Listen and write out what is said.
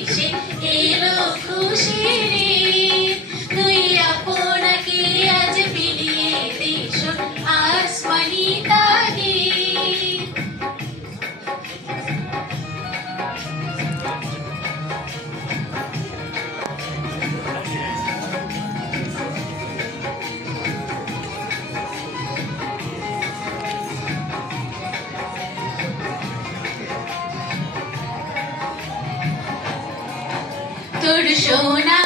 এসে এলো খুশির ঈদ, তুই আপনাকে আজ বিলিয়ে দিস আসমানি তাগিদ। তোর সোনা